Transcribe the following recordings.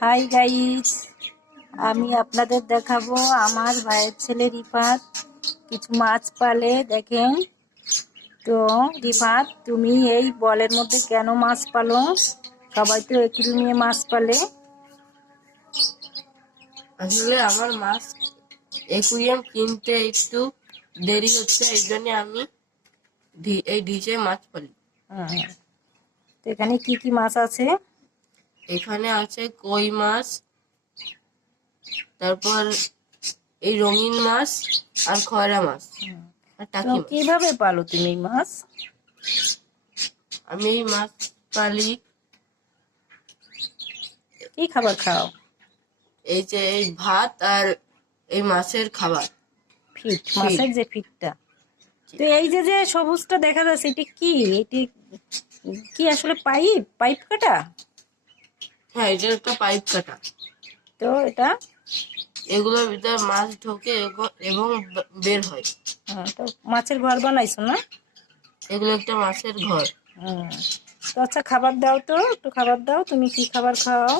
Hi guys, আমি আপনাদের দেখাবো আমার ভাইয়ের ছেলে রিফাত কিছু মাছ পালে। দেখেন তো রিফাত, তুমি এই বলের মধ্যে কেন মাছ পালো? সবাই তো একুরিয়ামে মাছ পালে। আসলে আমার মাছ একুরিয়াম কিনতে একটু দেরি হচ্ছে, এই জন্য আমি এই ডিশে মাছ পালি। তো এখানে কি কি মাছ আছে? এখানে আছে কই মাছ, তারপর এই রঙিন মাছ আর খয়রা মাছ আর তো টাকি মাছ। কিভাবে পালো তুমি মাছ? আমি এই মাছ পালি, কি খাবার খাও? এই যে এই ভাত আর এই মাছের খাবার। ফিট, মাছের যে ফিটটা। তো এই যে যে সবুজটা দেখা যাচ্ছে, এটি কি? এটি কি আসলে পাইপ পাইপ কাটা? হ্যাঁ, এটা একটা পাইপ কাটা। তো এটা এগুলোর ভিতরে মাছ ঢোকে এবং বের হয়। তো মাছের ঘর বানাইছো না? এগুলো একটা মাছের ঘর। তো আচ্ছা, খাবার দাও তো, একটু খাবার দাও। তুমি কি খাবার খাও?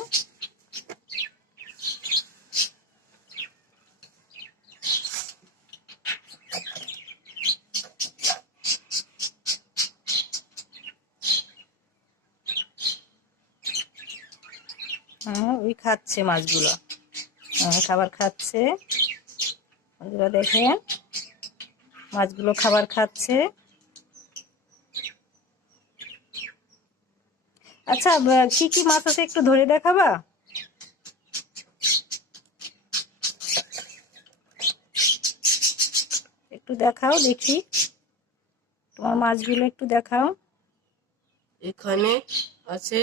ওই খাচ্ছে মাছগুলো, খাবার খাচ্ছে। মাছগুলো দেখেন, মাছগুলো খাবার খাচ্ছে। আচ্ছা, কি কি মাছ আছে একটু ধরে দেখাবা? একটু দেখাও দেখি, তোমার মাছগুলো একটু দেখাও। এখানে আছে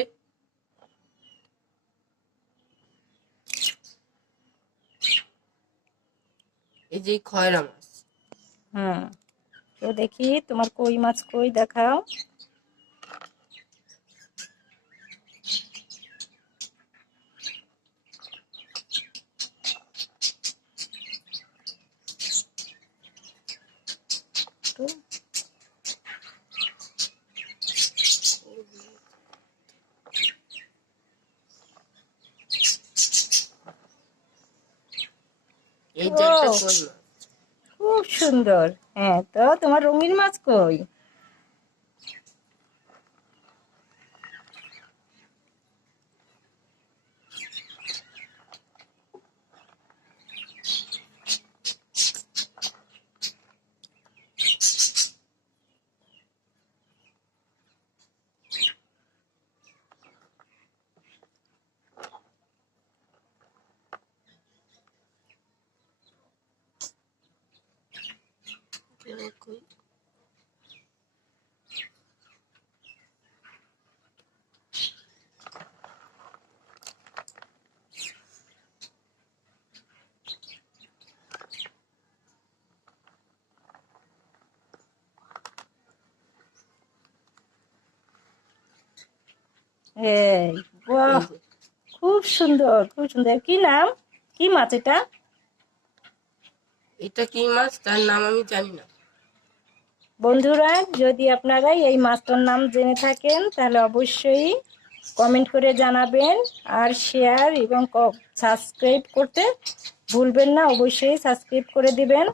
এই যে খয়রা মাছ। তো দেখি তোমার কই মাছ কই, দেখাও। তো এই যে একটা কই মাছ। খুব সুন্দর। হ্যাঁ, তো তোমার রঙিন মাছ কই? কই এই বাহ, খুব সুন্দর, খুব সুন্দর। কি নাম, কি মাছ এটা? এটা কি মাছ তার নাম আমি জানি না। বন্ধুরা, যদি আপনারা এই মাছটার নাম জেনে থাকেন তাহলে অবশ্যই কমেন্ট করে জানাবেন, আর শেয়ার এবং সাবস্ক্রাইব করতে ভুলবেন না। অবশ্যই সাবস্ক্রাইব করে দিবেন।